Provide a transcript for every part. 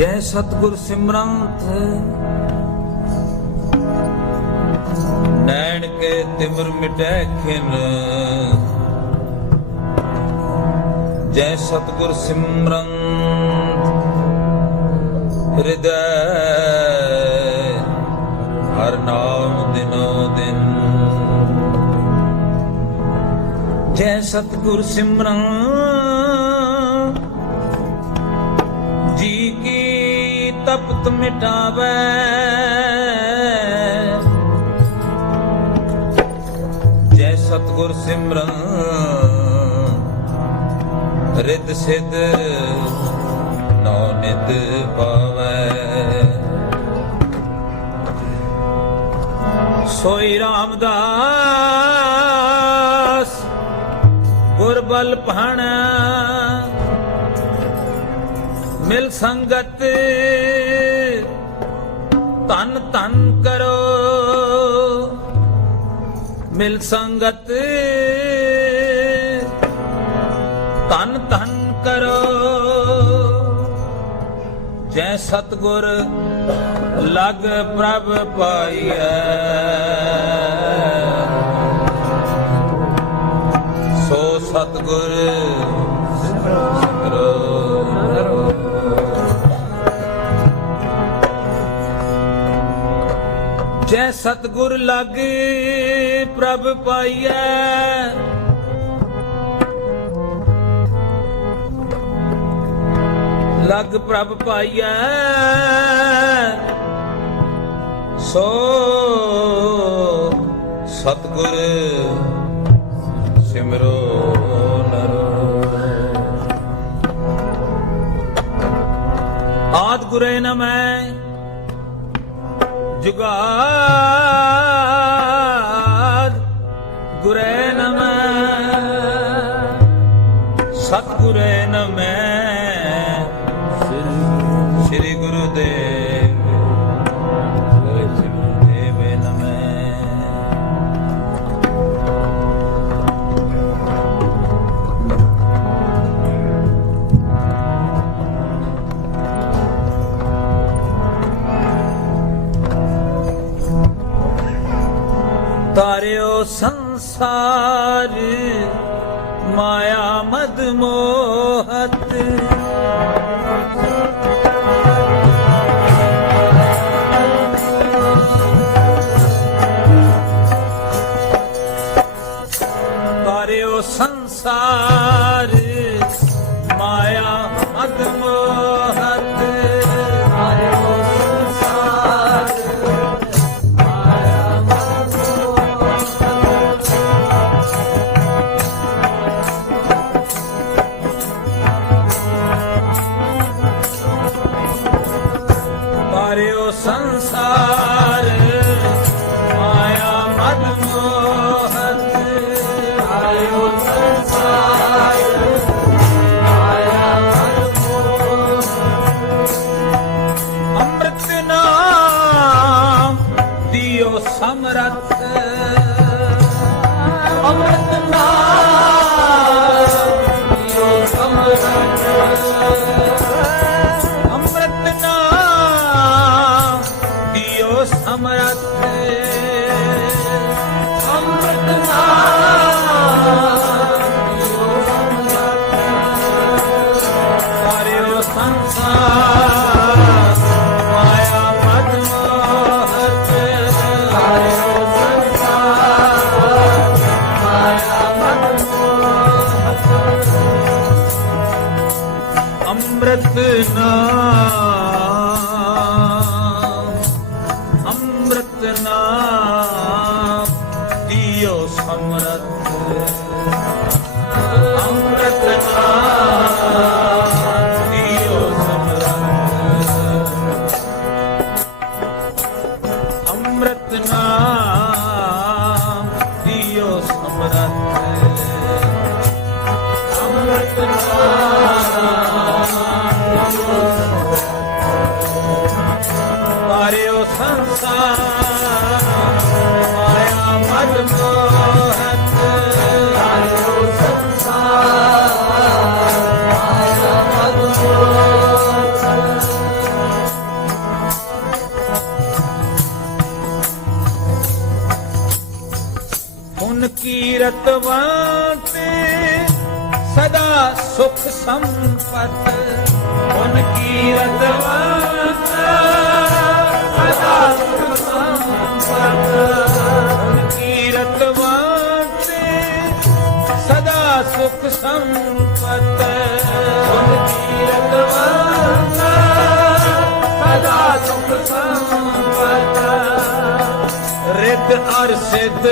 ਜੈ ਸਤਗੁਰ ਸਿਮਰੰਤ। ਨੈਣ ਕੇ ਤਿਮਰ ਮਿਟੈ ਖਿਨ। ਜੈ ਸਤਗੁਰ ਸਿਮਰੰਤ। ਹਿਰਦੈ ਹਰ ਨਾਮ ਦਿਨੋ ਦਿਨ। ਜੈ ਸਤਗੁਰ ਸਿਮਰਨ ਤਪਤ ਮਿਟਾਵੇ। ਜੈ ਸਤਗੁਰ ਸਿਮਰਨ ਰਿੱਧ ਸਿਧ ਨੌ ਨਿਤ ਪਾਵੇ। ਸੋਈ ਰਾਮਦਾਸ ਗੁਰਬਲ ਭਾਣਾ ਮਿਲ ਸੰਗਤ ਤਨ ਤਨ ਕਰੋ। ਮਿਲ ਸੰਗਤ ਤਨ ਤਨ ਕਰੋ। ਜੈ ਸਤਗੁਰ ਲਗ ਪ੍ਰਭ ਪਾਈਐ। ਸੋ ਸਤਗੁਰ ਜੈ ਸਤਗੁਰ ਲਾਗੇ, ਪ੍ਰਭ ਪਾਈਐ। ਲਗ ਪ੍ਰਭ ਪਾਈਐ। ਸੋ ਸਤਗੁਰ ਸਿਮਰੋ ਨਰੋ। ਆਦ ਗੁਰੇ ਨਮੈ। ਜੁਗਾਦ ਗੁਰੇ ਨਮੈ ਸਤਿਗੁਰੇ ਨਮੈ। ਸੰਸਾਰ ਮਾਇਆ ਮਦ ਮੋਹਤ। ਤਾਰਿਓ ਸੰਸਾਰ ਮਾਇਆ ਮਦ ਸੰਸਾਰ, ਮਾਇਆ, ਮਨ ਮੋਹਤ ਤਾਰਿਓ ਸੰਸਾਰ, ਮਾਇਆ ਮਦ ਮੋਹਤ ਅੰਮ੍ਰਿਤ ਨਾਮ ਦਿਓ ਸਮਰਥ। ਅੰਮ੍ਰਿਤ ਨਾਮ ਦਿਓ ਸਮਰਥ। ਕੀਰਤਵੰਤ ਸਦਾ ਸੁਖ ਸੰਪਤ, ਮਨ ਕੀਰਤਵੰਤ ਸਦਾ ਸੁਖ ਸੰਪਤ, ਮਨ ਕੀਰਤਵੰਤ ਸਦਾ ਸੁਖ ਸੰਪਤ, ਮਨ ਕੀਰਤਵੰਤ ਸਦਾ ਸੁਖ ਸੰਪਤ। ਰਿਤ ਅਰ ਸਿਧ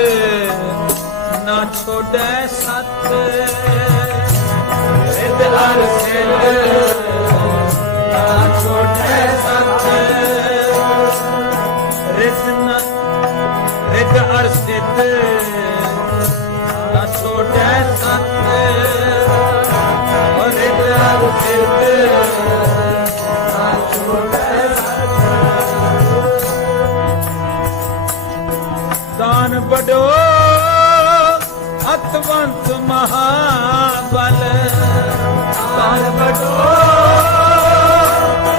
ਨਾ ਛੋੜੈ ਸਤ। ਰਿਤ ਅਰ ਸਿਧ ਨਾ ਛੋੜੈ ਸਤ। ਰਿਤ ਰਿਤ ਅਰ ਸਿਧ ਨਾ ਛੋੜੈ ਸਤ। ਰਿਤ ਅਰ ਸਿਧ ਨਾ ਛੋੜੈ ਦਾਨ ਬਡੋ ਅਤਵੰਤ ਮਹਾਬਲ। ਦਾਨ ਬਡੋ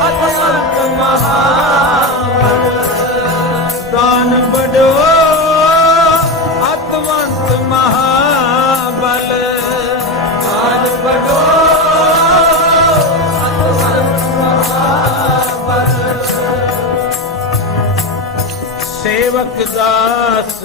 ਅਤਵੰਤ ਮਹਾਬਲ। ਦਾਨ ਬਡੋ ਅਤਵੰਤ ਮਹਾਬਲ। ਦਾਨ ਬਡੋ ਅਤਵੰਤ ਮਹਾਬਲ। ਸੇਵਕ ਦਾਸ।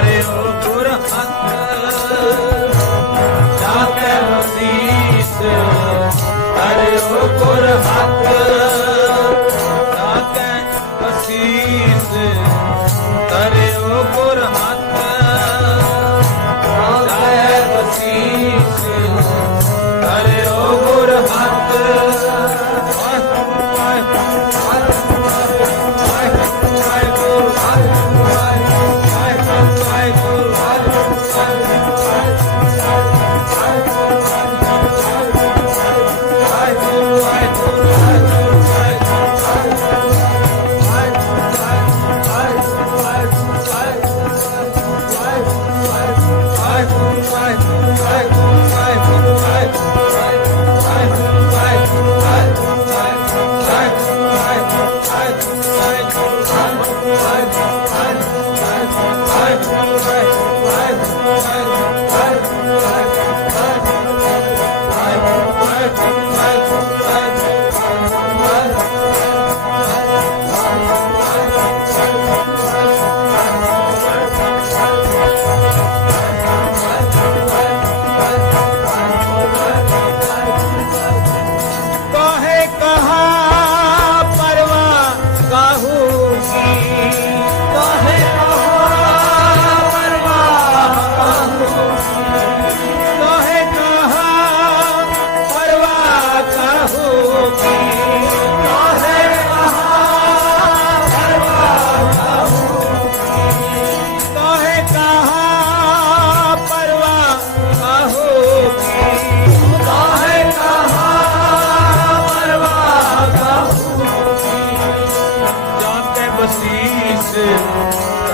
ਹਰਿਓ ਗੁਰ ਹੱਥ। ਜਾਕੇ ਬਸੀਸ ਹਰਿਓ ਗੁਰ ਹੱਥ। ਜਾਕੇ ਬਸੀਸ ਹਰਿਓ ਗੁਰ ਹੱਥ। ਜਾਕੇ ਬਸੀਸ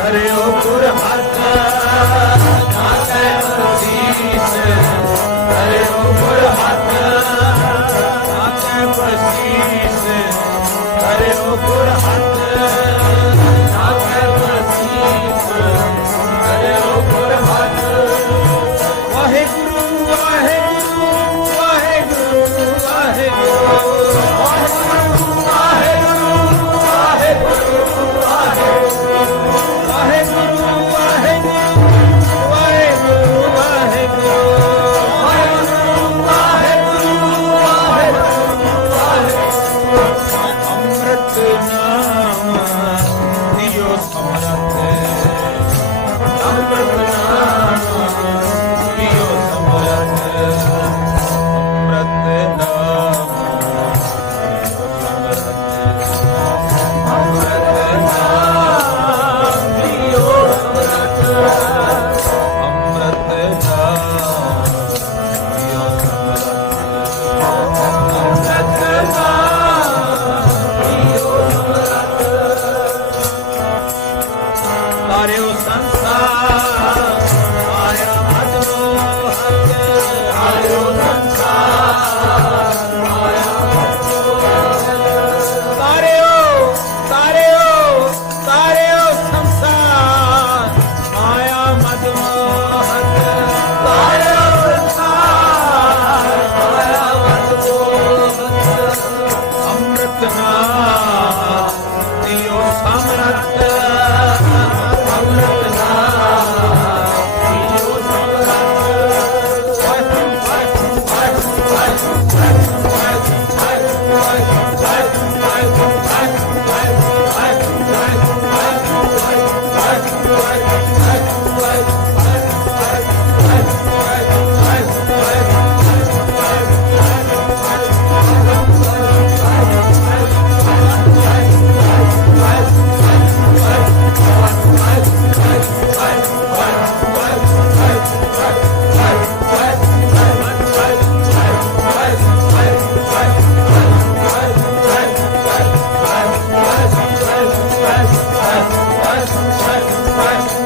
ਕਰਿਓ ਗੁਰ ਹੱਥ ਜਾਤੇ ਬਸੀਸ ਕਰਿਓ ਗੁਰ ਹੱਥ ਜਾਤੇ ਬਸੀਸ ਕਰਿਓ ਗੁਰ ਹੱਥ ਮਾਰਿਓ ਸੰਸਾਰ, ਆਇਆ ਮਤਲੋ ਹਰ ਆਇਓ ਸੰਸਾਰ ਆਇਆ ਤਾਰਿਓ ਤਾਰਿਓ ਤਾਰਿਓ ਸੰਸਾਰ ਆਇਆ ਮਤਲੋ ਅੰਮ੍ਰਿਤ ਨਾਮ ਦਿਓ ਸਮਰਤ Allah Bye. Bye.